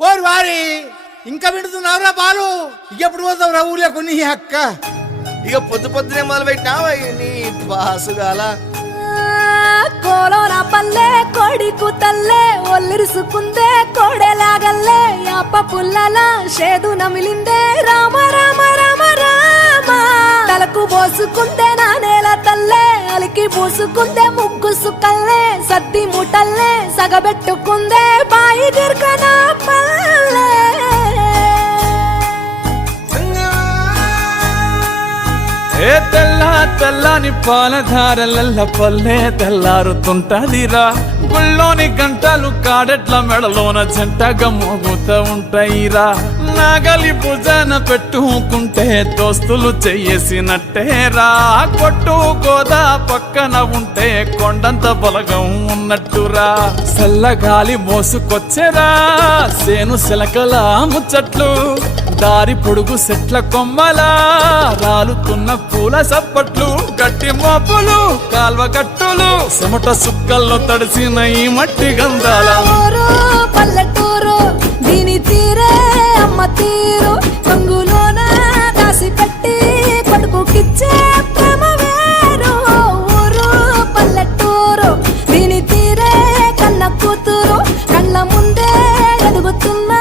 ఓరి వారి ఇంకా వింటున్నావురా బాలు, ఎప్పుడు పోతావురా ఊళ్ళో కొన్ని అక్క? ఇక పొద్దునే మొదలు పెట్టినావా నీ బాసుగాల? కోలోన పల్లె కోడి కూతల్లే ఒల్లిరుసుకుందే కోడెలాగల్లే యాప పుల్లల షేదు నమిలిందే రామ రామ రామ రామ తలకు పోసుకుందే నా నేల తల్లే అలికి పూసుకుందే ముగ్గు సుక్కల్లే సద్ది ముటల్లే సగబెట్టుకుందే బాయి దిర్కన పల్లె ఏ తెల్ల తెల్లని పాలధారలల్ల పల్లె తెల్లారుతుంటదిరా. గుళ్ళోని గంటలు కాడెట్ల మెడలోన జంటగా మోగుతూ ఉంటాయిరా. నాగలి భుజాన పెట్టుకుంటే దోస్తులు చెయ్యేసినట్టేరా. కొట్టు గోదా పక్కన ఉంటే కొండంత బలగం ఉన్నట్టురా. చల్లగాలి మోసుకొచ్చెరా సేను శిలకల ముచ్చట్లు, దారి పొడుగు చెట్ల కొమ్మలా రాలుతున్న పూల సప్పట్లు, గట్టి మోపులు కాల్వ గట్టులు చెమట సుక్కల్లో తడిసిన ఈ మట్టి గంధాల పల్లెటూరు దీని తీరే అమ్మ తీరు కొంగులోన దాసి పెట్టి కొడుకుకిచ్చే ప్రేమ వేరు. ఊరు పల్లెటూరు దీని తీరే కన్న కూతురు కళ్ళ ముందే ఎదుగుతున్న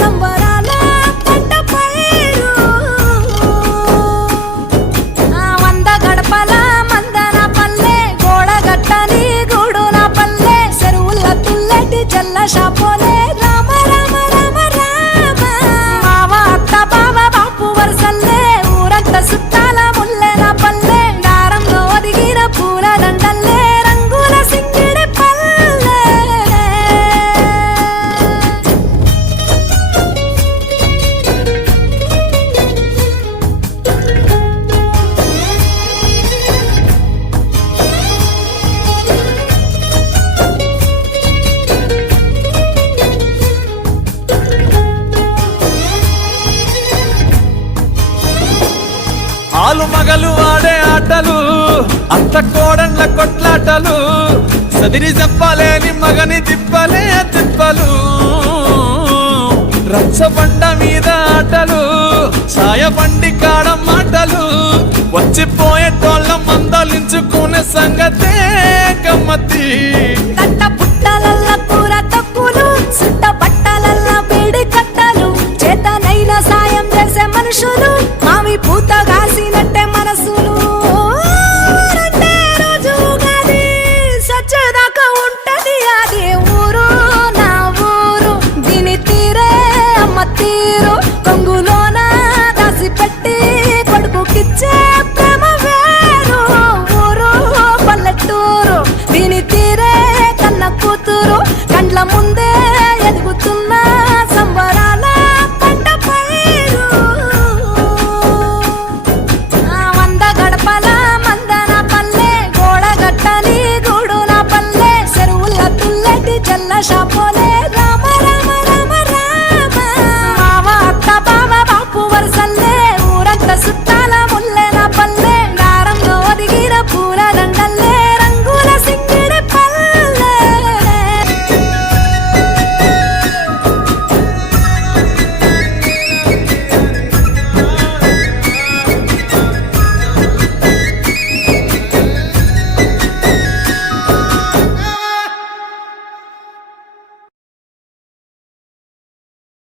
సంబరాల పంట పైరు. వంద గడపల మందన పల్లె గోడగట్టని గూడున పల్లె చెరువుల తుల్లటి జల్ల షాపోలే రామ రామ రామ రామ మావ అత్త బావ బాపు వరసల్లే ఊరంత సుట్టాల ముల్లెన పల్లె దారంలో ఒదిగిన పూల దండల్లే రంగుల సింగిడి పల్లె. ఆలు మగలు ఆడే ఆటలు, అత్త కోడళ్ళ కొట్లాటలు, సదిరి చెప్పలేని మగని తిప్పలే తిప్పలు. రచ్చబండ మీద ఆటలు, ఛాయబండి కాడ మాటలు, వచ్చిపోయేటోళ్ళ మందలించుకునే సంగతే గమ్మతి. తట్ట పుట్టలల్ల కూర తక్కులు సుట్ట